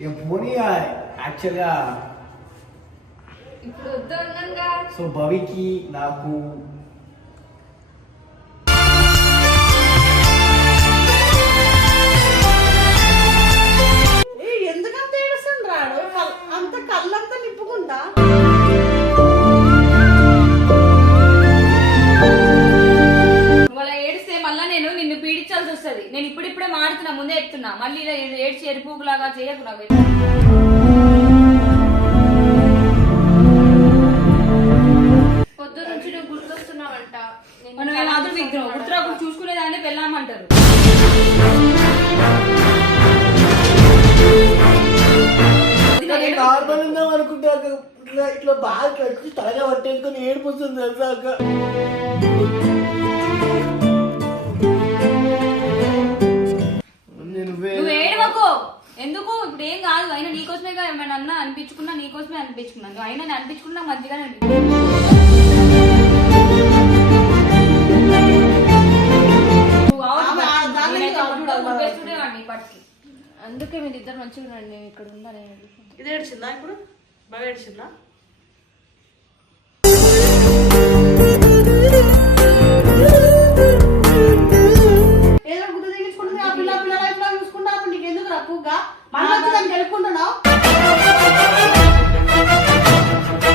ఇక పోనీ యాక్చువల్గా ఇప్పుడు వద్దు అన్నాగా. సో భవికి నాకు ఎందుకంత ఏడుస్తుంది రాడు అంత కళ్ళంతా నిప్పుకుంటా. నిన్ను పీడించాల్సి వస్తుంది. నేను ఇప్పుడిప్పుడే మాడుతున్నా, ముందే చెప్తున్నా. మళ్ళీ ఇలా ఏడ్చి ఎరుపులాగా చేయకు. నాకు పొద్దు నుంచి నువ్వు గుర్తొస్తున్నావంట. గుర్తురాకుండా చూసుకునేదాన్ని పెళ్ళామంటారు. నార్మల్ ఉందాం అనుకుంటే ఇట్లా బాగా కట్టి తలగా పట్టేసుకొని ఏడిపోతుంది తెలుసా అక్క. నువ్వు ఏడవకు. ఎందుకు ఇప్పుడు ఏం కాదు. అయినా నీకోసమే ఏమైనా అన్నా అనిపించుకున్నా, నీకోసమే అనిపించుకున్నాను. అయినా నేను అనిపించుకున్నా మంచిగానే పట్టుకి. అందుకే మీరు ఇద్దరు మంచిగా ఉండండి. నేను ఇక్కడ ఉందా. ఇది ఏడ్చిందా ఇప్పుడు బాగా ఏడ్చిందా?